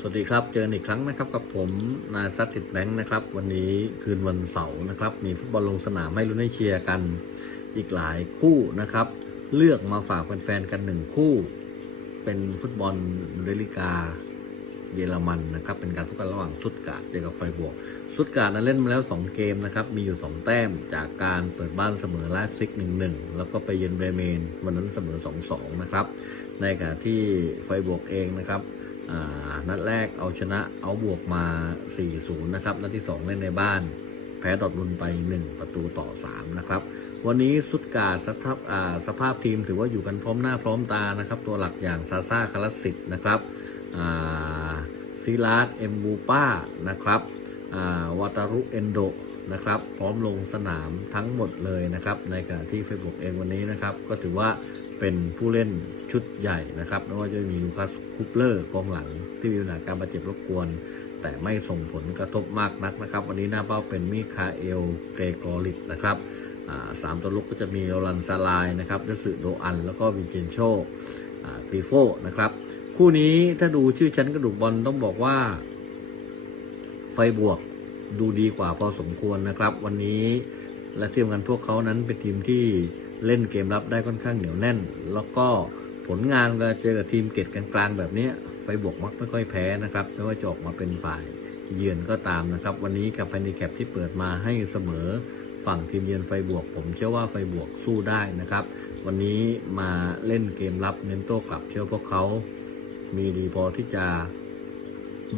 สวัสดีครับ เจอกันอีกครั้งนะครับกับผมนายซัตติดแบงค์นะครับ วันนี้คืนวันเสาร์นะครับ มีฟุตบอลลงสนามให้ลุ้นให้เชียร์กันอีกหลายคู่นะครับ เลือกมาฝากแฟนๆกันหนึ่งคู่ เป็นฟุตบอลบุนเดลิกาเยอรมันนะครับ เป็นการพบกันระหว่างสุดการ์ดเจอกับไฟบวกสุดการ์ดนั้นเล่นมาแล้ว 2 เกมนะครับ มีอยู่ 2 แต้มจากการเปิดบ้านเสมอลาสซิก1-1แล้วก็ไปเยือนเบรเมนวันนั้นเสมอ 2-2 นะครับ ในขณะที่ไฟบวกเองนะครับ นัดแรกเอาชนะเอาบวกมา 4-0 นะครับ นัดที่ 2 เล่นในบ้าน แพ้ดอร์ทมุนไป 1 ประตูต่อ 3 นะครับ วันนี้สุดการสภาพสภาพทีมถือว่าอยู่กันพร้อมหน้าพร้อมตานะครับ ตัวหลักอย่างซาซาคารัสสิตนะครับซิลาสเอ็มบูป้านะครับวาตารุเอนโด นะครับ พร้อมลงสนามทั้งหมดเลยนะครับ ในขณะที่เฟซบุ๊กเองวันนี้นะครับ ก็ถือว่าเป็นผู้เล่นชุดใหญ่นะครับไม่ว่าจะมีลูคัสคูปเลอร์กองหลังที่มีปัญหาการบาดเจ็บรบกวน แต่ไม่ส่งผลกระทบมากนักนะครับ วันนี้หน้าเป้าเป็นมิคาเอลเกรกอริกนะครับสามตัวลุกก็จะมีโรลันซาลายนะครับดสึโดอัน แล้วก็วินเจนโชอ่ากริโฟนะครับคู่นี้ถ้าดูชื่อชั้นกระดูกบอลต้องบอกว่า ไฟบวก ดูดีกว่าพอสมควรนะครับ วันนี้และเทียมกันพวกเขานั้นเป็นทีมที่เล่นเกมรับได้ค่อนข้างเหนียวแน่น แล้วก็ผลงานเวลาเจอกับทีมเกตกลางๆแบบนี้ไฟบวกมักไม่ค่อยแพ้นะครับไม่ว่าจะออกมาเป็นฝ่ายเยือนก็ตามนะครับ วันนี้กับแฟนดีแคปที่เปิดมาให้เสมอฝั่งทีมเยือนไฟบวก ผมเชื่อว่าไฟบวกสู้ได้นะครับ วันนี้มาเล่นเกมรับเน้นโต้กลับเชื่อพวกเขามีดีพอที่จะ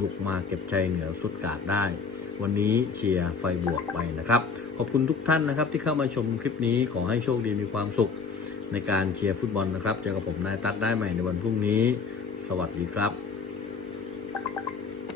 บุกมาเก็บชัยเหนือสุดกาดได้ วันนี้เชียร์ไฟบวกไปนะครับ ขอบคุณทุกท่านนะครับ ที่เข้ามาชมคลิปนี้ขอให้โชคดีมีความสุขในการเชียร์ฟุตบอลนะครับเจอกับผมนายตัดได้ใหม่ในวันพรุ่งนี้ สวัสดีครับ